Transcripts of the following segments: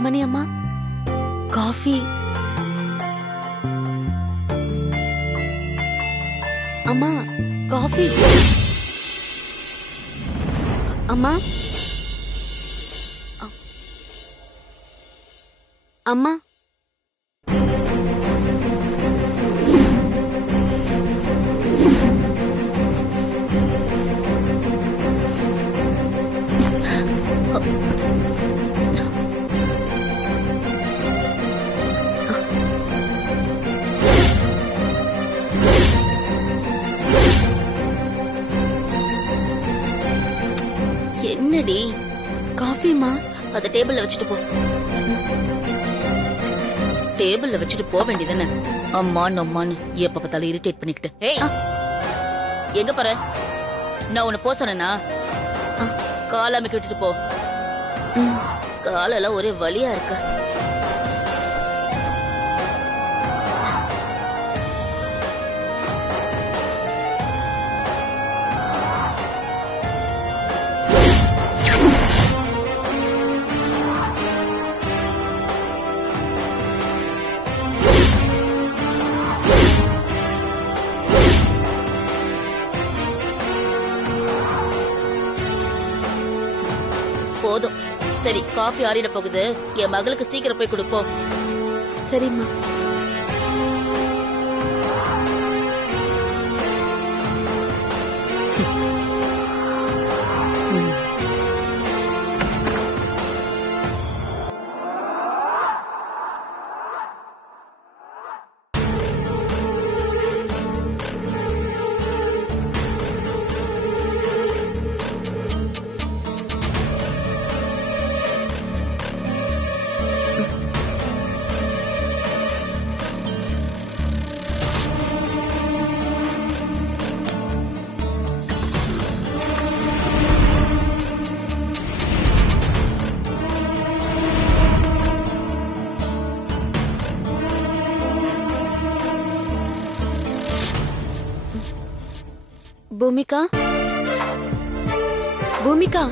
கண்மணி அம்மா, காஃபி. அம்மா, காஃபி. அம்மா, அம்மா. என்னடி? காஃபிமா. அத டேபிள்ல வச்சுட்டு போ. டேபிள்ல வச்சுட்டு போக வேண்டியதானே? அம்மா நம்மான்னு எப்ப பார்த்தாலும் இரிட்டேட் பண்ணிக்கிட்டு. ஏய், எங்க போற? நான் உன்னை போ சொன்னேனா? காலாமைக்கு விட்டுட்டு போ. காலெல்லாம் ஒரே வலியா இருக்கு. போதும். சரி, காஃபி ஆறிட போகுது. என் மகளுக்கு சீக்கிரம் போய் கொடுப்போம். சரிம்மா. பூமிகா, பூமிகா,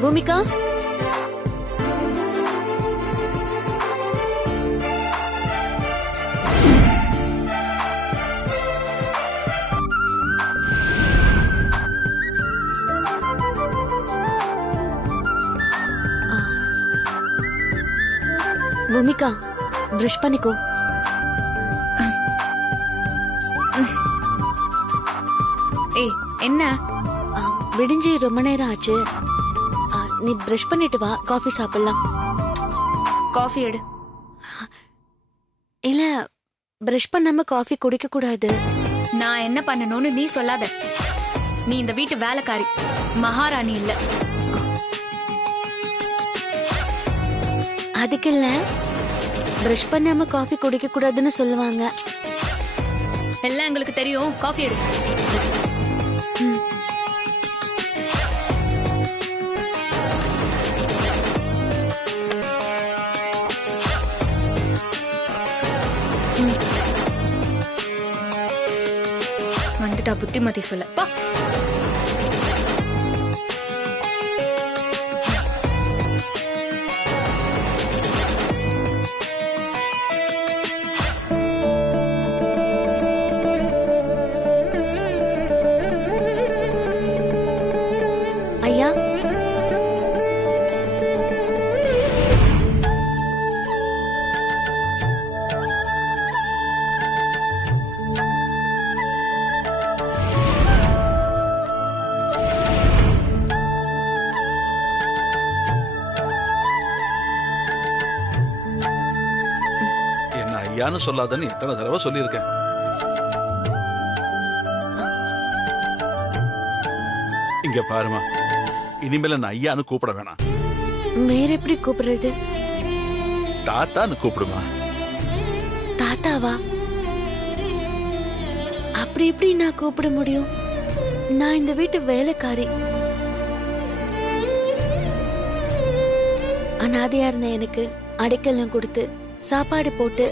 பூமிகா. பூமிகா, பிரஷ் பண்ணிக்கோ. ஏய், என்ன? விடிஞ்சு ரொம்ப நேரம் ஆச்சு. நீ பிரஷ் பண்ணிட்டு வா, காஃபி சாப்பிடலாம். காஃபி எடு. இல்ல, பிரஷ் பண்ணாம காஃபி குடிக்க கூடாது. நான் என்ன பண்ணணும்னு நீ சொல்லாத. நீ இந்த வீட்டு வேலைக்காரி, மகாராணி இல்ல. அதுக்கு இல்ல, பிரஷ் பண்ணாம காஃபி குடிக்க கூடாதுன்னு சொல்லுவாங்க. எல்லாம் எங்களுக்கு தெரியும். காஃபி எடு. வந்துட்டா புத்திமதி சொல்ல. பா. ஐயா, என்ன ஐயான்னு சொல்லாதன்னு எத்தனை தடவை சொல்லியிருக்கேன். இங்க பாருமா, இனிமேல நான் ஐயான்னு கூப்பிட வேணாம். வேற எப்படி கூப்பிடுறது? தாத்தான்னு கூப்பிடுமா. தாத்தாவா? அப்படி எப்படி நான் கூப்பிட முடியும்? நான் இந்த வீட்டு வேலைக்காரி. அனாதையா இருந்த எனக்கு அடைக்கல்லாம் கொடுத்து சாப்பாடு போட்டு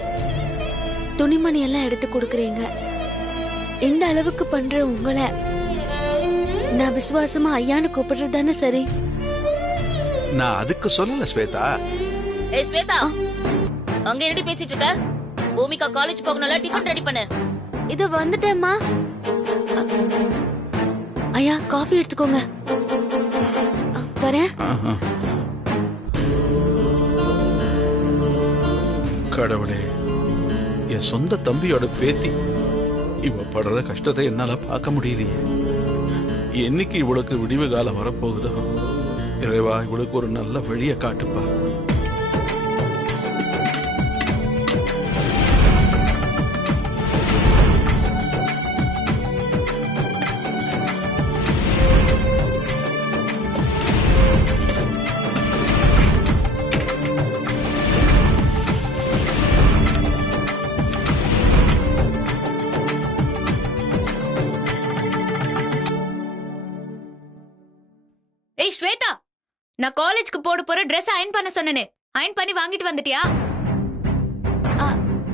துணிமணி எல்லாம் எடுத்து கொடுக்கறீங்க. இந்த அளவுக்கு பண்ற உங்களை நான் விசுவாசமா ஐயான்னு கூப்பிடுறது தானே சரி. நான் அதுக்கு சொல்லல ஸ்வேதா. ஏய் ஸ்வேதா, அங்க என்னடி பேசிட்டு இருக்க? பூமிகா காலேஜ் போகணும்ல, டிஃபன் ரெடி பண்ணு. இது வந்துட்டேம்மா. ஐயா காஃபி எடுத்துக்கோங்க. வரேன். கடவுளே, என் சொந்த தம்பியோட பேத்தி இவ படுற கஷ்டத்தை என்னால பார்க்க முடியலையே. என்னைக்கு இவளுக்கு விடிவு காலம் வரப்போகுதோ, இறைவா இவளுக்கு ஒரு நல்ல வழியை காட்டுப்பா. ஏய் ஸ்வேதா, நான் காலேஜ்க்கு போட போற Dress அயன் பண்ண சொன்னனே, அயன் பண்ணி வாங்கிட்டு வந்துட்டியா?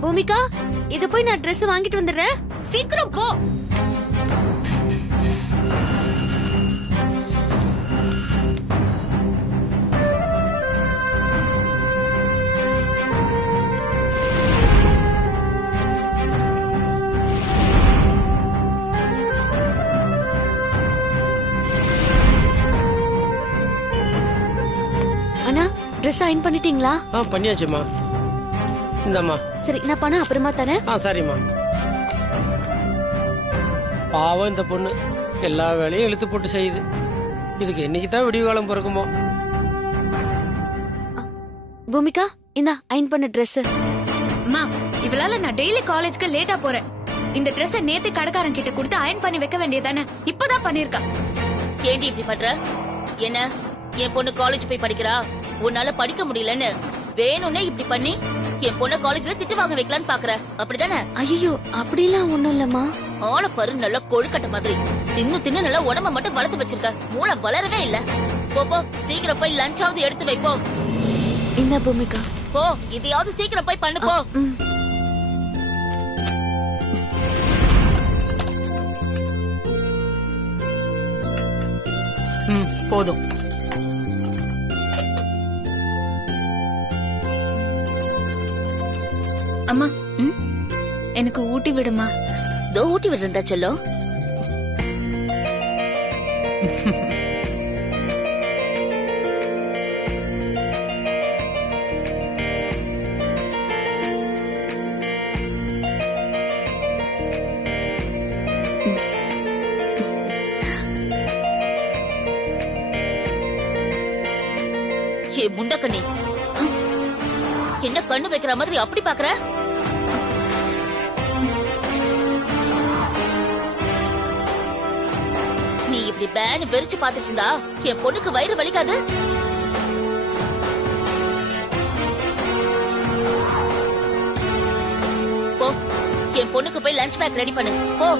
பூமிகா, இத போய் நான் Dress வாங்கிட்டு வந்துடுறேன். சீக்கிரம் போ. அண்ணா Dress அயன் பண்ணிட்டீங்களா? பண்ணியாச்சுமா. இந்தம்மா. சரி, நான் பணம் அப்புறமா தரேன். சரிம்மா. பாவம் இந்த பொண்ணு எல்லா வேலையும் இழுத்து போட்டு செய்யுது. இதுக்கு என்னைக்கு தான் விடிவு காலம் பிறக்குமோ? பூமிகா, இந்த அயன் பண்ண Dress. அம்மா, இவளால நான் டெய்லி காலேஜ்க்கு லேட்டா போறேன். இந்த Dress நேத்து கடைக்காரன் கிட்ட கொடுத்து அயன் பண்ணி வைக்க வேண்டியதானே? இப்பதான் பண்ணிருக்கா. ஏண்டி இப்படி பண்ற? என்ன, என் பொண்ணு காலேஜ் போய் படிக்கிறா, உன்னால படிக்க முடியலன்னு வேணும்னே இப்படி பண்ணி என் பொண்ணு காலேஜ்ல திட்டு வாங்க வைக்கலான்னு பாக்குற, அப்படிதானே? ஐயோ, அப்படிலாம் ஒண்ணும் இல்லம்மா. ஆளை பாரு, நல்லா கொழுக்கட்டை மாதிரி தின்னு தின்னு நல்லா உடம்ப மட்டும் வளர்த்து வச்சிருக்க, மூளை வளரவே இல்ல. போ சீக்கிரம் போய் லஞ்சாவது எடுத்து வைப்போ. இந்த பூமிகா போ, இதையாவது சீக்கிரம் போய் பண்ணு போ. போதும். அம்மா, எனக்கு ஊட்டி விடுமா? தோ ஊட்டி விடுறா செல்லம். ஏ முண்டக்கண்ணி, என்ன கண்ணு வைக்கிற மாதிரி அப்படி பாக்குற? நீ இப்படி பேனு வெறிச்சு பாத்துட்டு இருந்தா என் பொண்ணுக்கு வயிறு வலிக்காது? போ, என் பொண்ணுக்கு போய் லஞ்ச் பேக் ரெடி பண்ணு போ.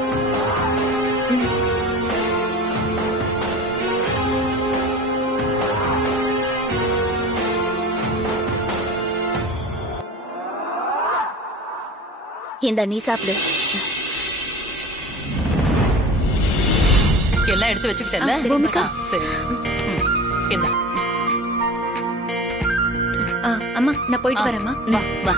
இந்த நீ சாப்பிடு. எல்லாம் எடுத்து வச்சுக்கிட்டல? பூமிகா. சரி. இந்தா. அம்மா, நான் போயிட்டு வரேம்மா. வா வா.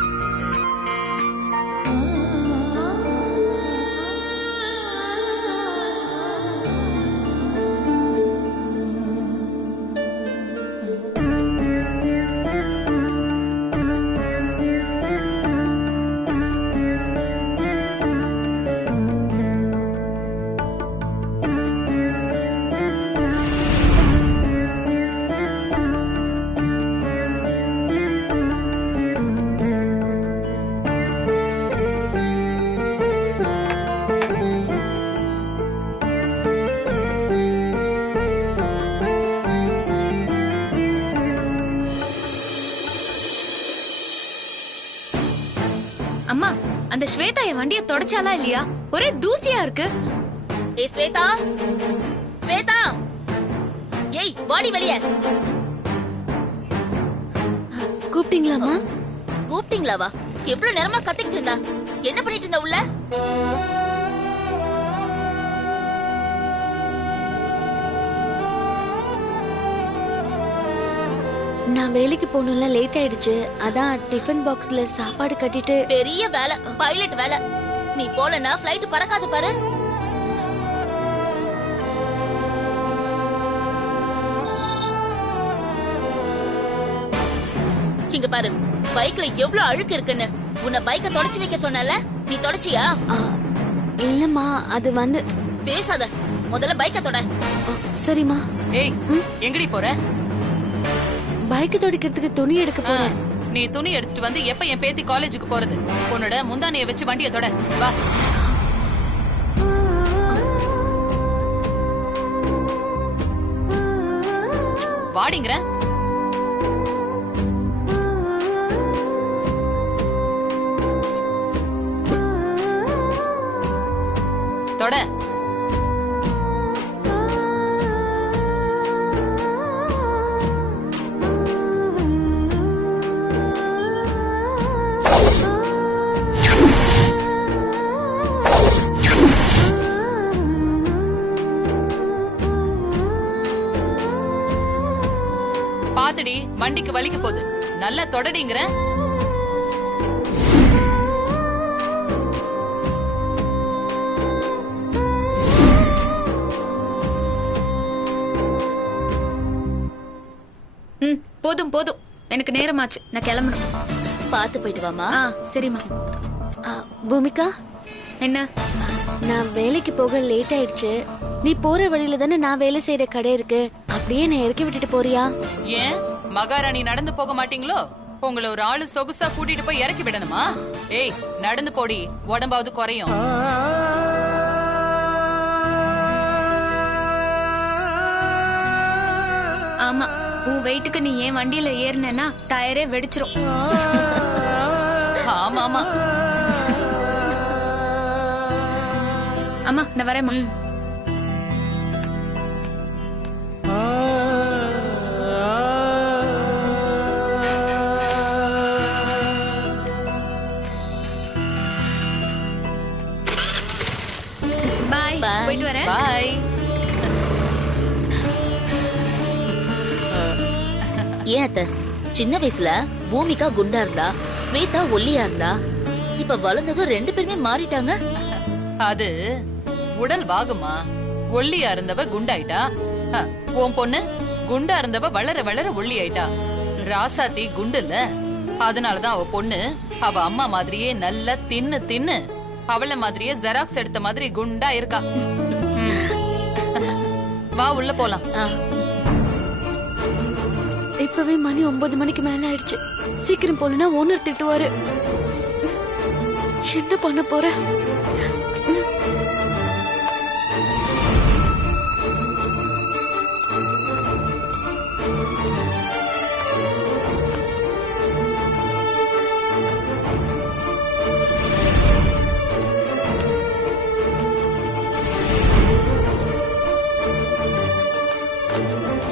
அம்மா, அந்த ஸ்வேதா என் வண்டியை தொடச்சாலா இல்லையா? ஒரே தூசியா இருக்கு. ஏய் ஸ்வேதா, ஸ்வேதா, ஏய் வாடி வெளிய. கூப்பிட்டீங்களாமா? கூப்பிட்டீங்களாவா? எவ்வளவு நேரமா கத்திக்கிட்டு இருந்தா? என்ன பண்ணிட்டு இருந்தா உள்ள? நான் வேலைக்கு போகணும்ல, லேட் ஆயிடுச்சு. அதான் டிஃபன் பாக்ஸ்ல சாப்பாடு கட்டிட்டு. பெரிய வேலை, பைலட் வேலை. நீ போலனா ஃளைட் பறக்காது பாரு. இங்க பாரு, பைக்ல எவ்வளவு அழுக்கு இருக்குன்னு. உன்னை பைக்க தொடச்சு வைக்க சொன்னல, நீ தொடச்சியா? இல்லம்மா, அது வந்து. பேசாத, முதல்ல பைக்க தொட. சரிம்மா. ஏய், எங்கடி போற? பைக் துடைக்கிறதுக்கு துணி எடுக்க போறேன். நீ துணி எடுத்துட்டு வந்து எப்ப என் பேத்தி காலேஜுக்கு போறது? உன்னோட முந்தானைய வச்சு வண்டியை தொட. வா. வாடிங்கற. தொட. பாத்துடி, வண்டிக்கு வலிக்க போகுது. நல்லா தொடடிங்கற. போதும் போதும், எனக்கு நேரமாச்சு, நான் கிளம்பணும். பாத்து போயிட்டு வாமா. சரிம்மா. பூமிகா, என்ன? நான் வேலைக்கு போக லேட் ஆயிடுச்சு. நீ போற வழியில தானே நான் வேலை செய்யற கடை இருக்கு. அப்படியே நான் இறக்கி விட்டுட்டு போறியா? ஏன் மகாராணி நடந்து போக மாட்டீங்களோ? உங்களை ஒரு ஆளு சொகுசா கூட்டிட்டு போய் இறக்கி விடணுமா? ஏய், நடந்து போடி, உடம்பாவது குறையும். ஆமா, உன் வெயிட்டுக்கு நீ ஏன் வண்டியில ஏறினா டயரே வெடிச்சிரும். ஆமா ஆமா. அம்மா, நான் வரேம்மா. பாய், போயிட்டு வரேன். பாய். ஏன் அத்த, சின்ன வயசுல பூமிகா குண்டா இருந்தா, ஸ்வேதா ஒல்லியா இருந்தா, இப்ப வளர்ந்ததும் ரெண்டு பேருமே மாறிட்டாங்க. அது உடல் வாகுமா. ஒல்லியா இருந்தவ குண்டாயிட்டா. உன் பொண்ணு குண்டா இருந்தவ வளர வளர ஒல்லி ஆயிட்டா. ராசாத்தி குண்டு இல்ல, அதனாலதான் அவ பொண்ணு அவ அம்மா மாதிரியே நல்லா தின்னு தின்னு அவள மாதிரியே ஜெராக்ஸ் எடுத்த மாதிரி குண்டா இருக்கா. வா, உள்ள போலாம். இப்பவே மணி 9 மணிக்கு மேல ஆயிடுச்சு. சீக்கிரம் போலனா ஓனர் திட்டுவாரு. என்ன பண்ண போற?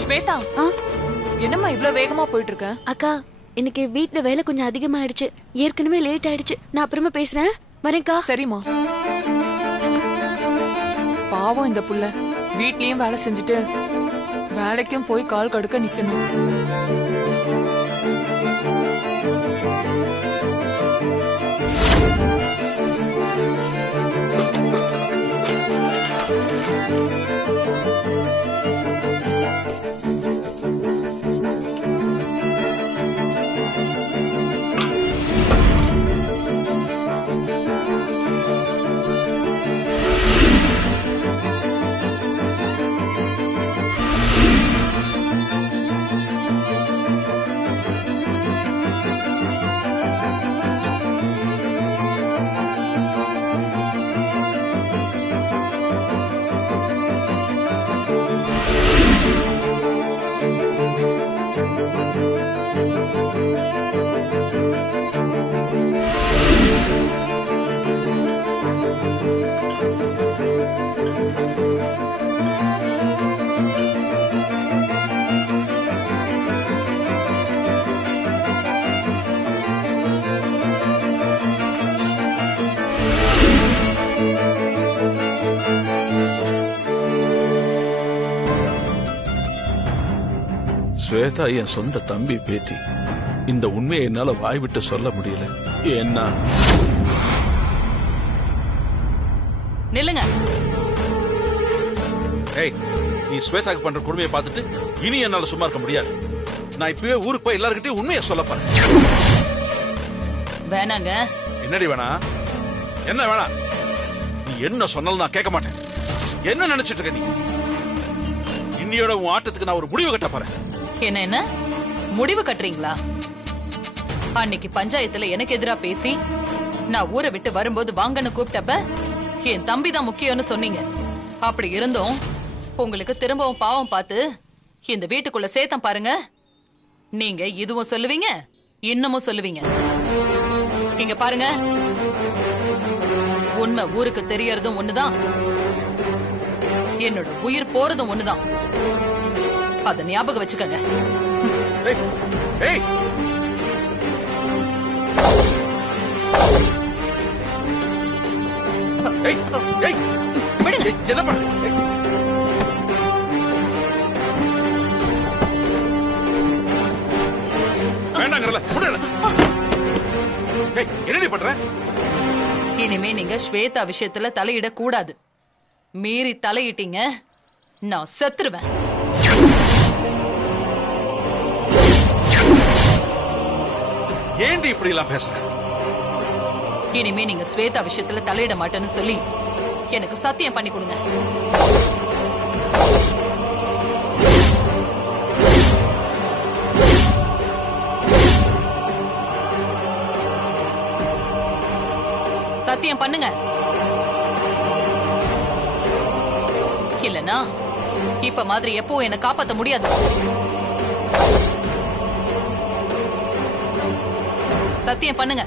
ஸ்வேதா, என்னம்மா இவ்ளோ வேகமா போயிட்டு இருக்க? அக்கா, இன்னைக்கு வீட்ல வேலை கொஞ்சம் அதிகமாயிடுச்சு. ஏற்கனவே லேட் ஆயிடுச்சு. நான் அப்புறமா பேசுறேன். வரேன்க்கா. சரிம்மா. பாவம் இந்த புள்ள, வீட்லயும் வேலை செஞ்சுட்டு வேலைக்கும் போய் கால் கடுக்க நிக்கணும். ஸ்வேதா என் சொந்த தம்பி பேத்தி. இந்த உண்மையை என்னால வாய் விட்டு சொல்ல முடியல. ஏன்னா நில்லுங்க. ஏய், நீ ஸ்வேதாக்கு பண்ற கொடுமையை பார்த்துட்டு இனி என்னால சும்மா இருக்க முடியாது. நான் இப்பவே ஊருக்கு போய் எல்லார்கிட்டயும் உண்மையை சொல்ல போறேன். வேணாங்க. என்னடி வேணா? என்ன வேணா? நீ என்ன சொன்னாலும் நான் கேட்க மாட்டேன். என்ன நினைச்சிட்டு இருக்க நீ? இன்னியோட உன் ஆட்டத்துக்கு நான் ஒரு முடிவு கட்ட போறேன். என்ன முடிவு கட்டுறீங்களா? அன்னைக்கு பஞ்சாயத்துல எனக்கு எதிரா பேசி நான் ஊரை விட்டு வரும்போது வாங்கன்னு கூப்பிட்டப்ப என் தம்பி தான் முக்கியம்னு சொன்னீங்க. அப்படி இருந்தும் உங்களுக்கு திரும்பவும் பாவம் பார்த்து இந்த வீட்டுக்குள்ள சேத்தம் பாருங்க. நீங்க இதுவும் சொல்லுவீங்க, இன்னமும் சொல்லுவீங்க. இங்க பாருங்க, உண்மை ஊருக்கு தெரியறதும் ஒண்ணுதான், என்னோட உயிர் போறதும் ஒண்ணுதான். அத ஞாபகம் வச்சுக்கங்க. ஏய், ஏய். ஏய், ஏய். விடுங்க. ஏய், என்ன பண்ண? ஏய். வேண்டாங்கறல, விடுடா. ஏய், என்னடி பண்ற? இனிமே நீங்க ஸ்வேதா விஷயத்துல தலையிட கூடாது. மீறி தலையிட்டீங்க, நான் செத்துருவேன். ஏண்டி இப்படி எல்லாம் பேசுற? இனிமே நீங்க ஸ்வேதா விஷயத்துல தலையிட மாட்டேன்னு சொல்லி எனக்கு சத்தியம் பண்ணி கொடுங்க. சத்தியம் பண்ணுங்க. இல்லனா இப்ப மாதிரி எப்பவும் என்ன காப்பாத்த முடியாது. சத்தியம் பண்ணுங்க.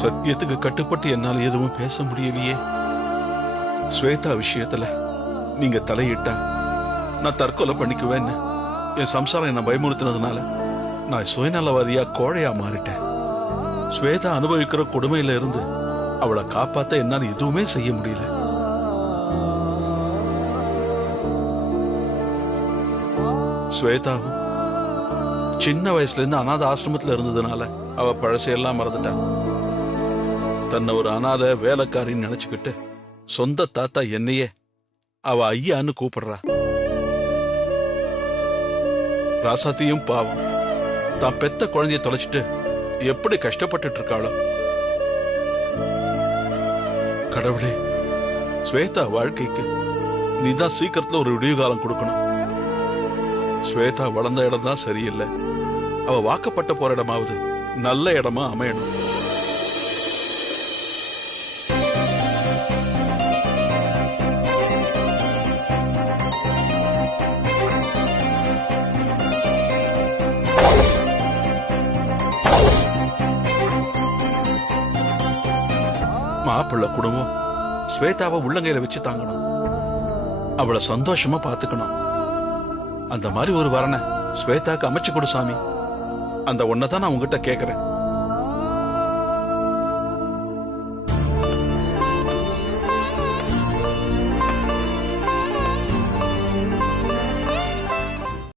சத்தியத்துக்கு கட்டுப்பட்டு என்னால எதுவும் பேச முடியலையே. ஸ்வேதா விஷயத்துல நீங்க தலையிட்டா நான் தற்கொலை பண்ணிக்குவேன்னு என் சம்சாரம் என்ன பயமுறுத்தினதுனால நான் சுயநலவாதியா கோழையா மாறிட்டேன். ஸ்வேதா அனுபவிக்கிற கொடுமையில இருந்து அவளை காப்பாத்த என்னால எதுவுமே செய்ய முடியல. ஸ்வேதாவும் சின்ன வயசுல இருந்து அநாத ஆசிரமத்துல இருந்ததுனால அவ பழசையெல்லாம் மறந்துட்டா. தன்னை ஒரு அனாத வேலைக்காரின்னு நினைச்சுக்கிட்டு சொந்த தாத்தா என்னையே அவ ஐயான்னு கூப்பிடுறா. ராசாத்தியும் பாவம் தான் பெத்த குழந்தைய தொலைச்சிட்டு எப்படி கஷ்டப்பட்டு இருக்காளோ. கடவுளே, ஸ்வேதா வாழ்க்கைக்கு நீதான் சீக்கிரத்துல ஒரு விடிவு காலம் கொடுக்கணும். ஸ்வேதா வளர்ந்த இடம் தான் சரியில்லை. அவ வாக்கப்பட்ட போற இடமாவது நல்ல இடமா அமையணும். மாப்பிள்ள குடும்பம் ஸ்வேதாவை உள்ளங்கையில வச்சு தாங்கணும். அவளை சந்தோஷமா பாத்துக்கணும். அந்த மாதிரி ஒரு வரனை ஸ்வேதாக்கு அமைச்சு கொடு சாமி. அந்த ஒன்னதான் நான் உங்ககிட்ட கேக்குறேன்.